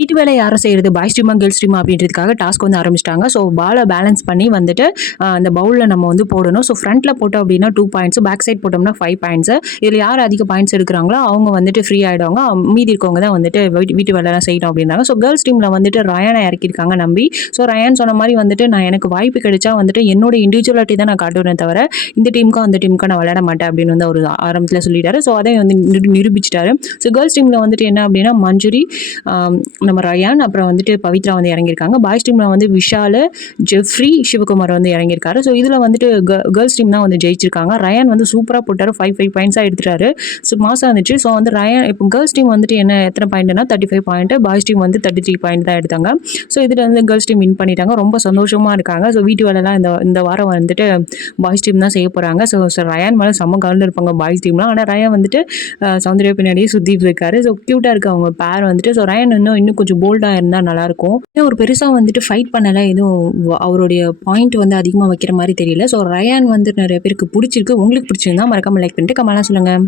வீட்டு வேலை யாரை செய்யறது பாய்ஸ் டீமா கேர்ள்ஸ் டீமா அப்படின்றதுக்காக டாஸ்க் வந்து ஆரம்பிச்சிட்டாங்க. ஸோ பாலை பேலன்ஸ் பண்ணி வந்துட்டு அந்த பவுலில் நம்ம வந்து போடணும். ஸோ ஃப்ரண்ட்டில் போட்டோம் அப்படின்னா 2 பாயிண்ட்ஸ், பேக் சைட் போட்டோம்னா 5 பாயிண்ட்ஸ். இதில் யார் அதிக பாயிண்ட்ஸ் எடுக்கிறாங்களோ அவங்க வந்துட்டு ஃப்ரீ ஆகிடுவாங்க. மீதி இருக்கவங்க தான் வந்துட்டு வீட்டு வேலைலாம் செய்யணும் அப்படின்னாங்க. ஸோ கேர்ள்ஸ் டீமில் வந்துட்டு ரயானை இறக்கியிருக்காங்க நம்பி. ஸோ ரயான் சொன்ன மாதிரி வந்துட்டு நான் எனக்கு வாய்ப்பு கிடைச்சா வந்துட்டு என்னோட இண்டிவிஜுவாலிட்டி தான் நான் காட்டுவேன் தவிர இந்த டீமுக்கும் அந்த டீமுக்கும் நான் விளையாட மாட்டேன் அப்படின்னு வந்து அவர் ஆரம்பத்தில் சொல்லிட்டாரு. ஸோ அதை வந்து நிரூபிச்சிட்டாரு. ஸோ கேர்ள்ஸ் டீமில் வந்துட்டு என்ன அப்படின்னா மஞ்சுரி, நம்ம ரயான், அப்புறம் வந்துட்டு பவித்ரா வந்து இறங்கியிருக்காங்க. பாய்ஸ் டீம்ல வந்து விஷால், ஜெஃப்ரி, சிவகுமார் வந்து இறங்கியிருக்காரு. ஸோ இதில் வந்துட்டு கேர்ள்ஸ் டீம் தான் வந்து ஜெயிச்சிருக்காங்க. ரயான் வந்து சூப்பராக போட்டாரு. 5 பாயிண்ட்ஸாக எடுத்துட்டாரு. ஸோ மாசம் இருந்துச்சு. ஸோ வந்து ரயான் இப்போ கேர்ள்ஸ் டீம் வந்துட்டு எத்தனை பாயிண்ட்னா 35 பாயிண்ட், பாய்ஸ் டீம் வந்து 33 பாயிண்ட் தான் எடுத்தாங்க. ஸோ இதில் வந்து கேர்ள்ஸ் டீம் வின் பண்ணிட்டாங்க. ரொம்ப சந்தோஷமாக இருக்காங்க. ஸோ வீட்டு வேலைலாம் இந்த வாரம் வந்துட்டு பாய்ஸ் டீம் தான் செய்ய போகிறாங்க. ஸோ ரயான் மேலே செம்ம கலந்து இருப்பாங்க பாய்ஸ் டீம்லாம். ஆனால் ரயான் வந்துட்டு சௌந்தர்யா பின்னாடியே சுற்றிட்டு இருக்காரு. ஸோ க்யூட்டாக இருக்கு அவங்க பேர் வந்துட்டு. ஸோ ரயான் இன்னும் கொஞ்சம் போல்டாக இருந்தால் நல்லாயிருக்கும். ஒரு பெருசாக வந்துட்டு ஃபைட் பண்ணலை, எதுவும் அவருடைய பாயிண்ட் வந்து அதிகமாக வைக்கிற மாதிரி தெரியல. ஸோ ரயான் வந்து நிறைய பேருக்கு பிடிச்சிருக்கு. உங்களுக்கு பிடிச்சிருந்தா மறக்காமல் லைக் பண்ணிட்டு கமெண்ட்லாம் சொல்லுங்கள்.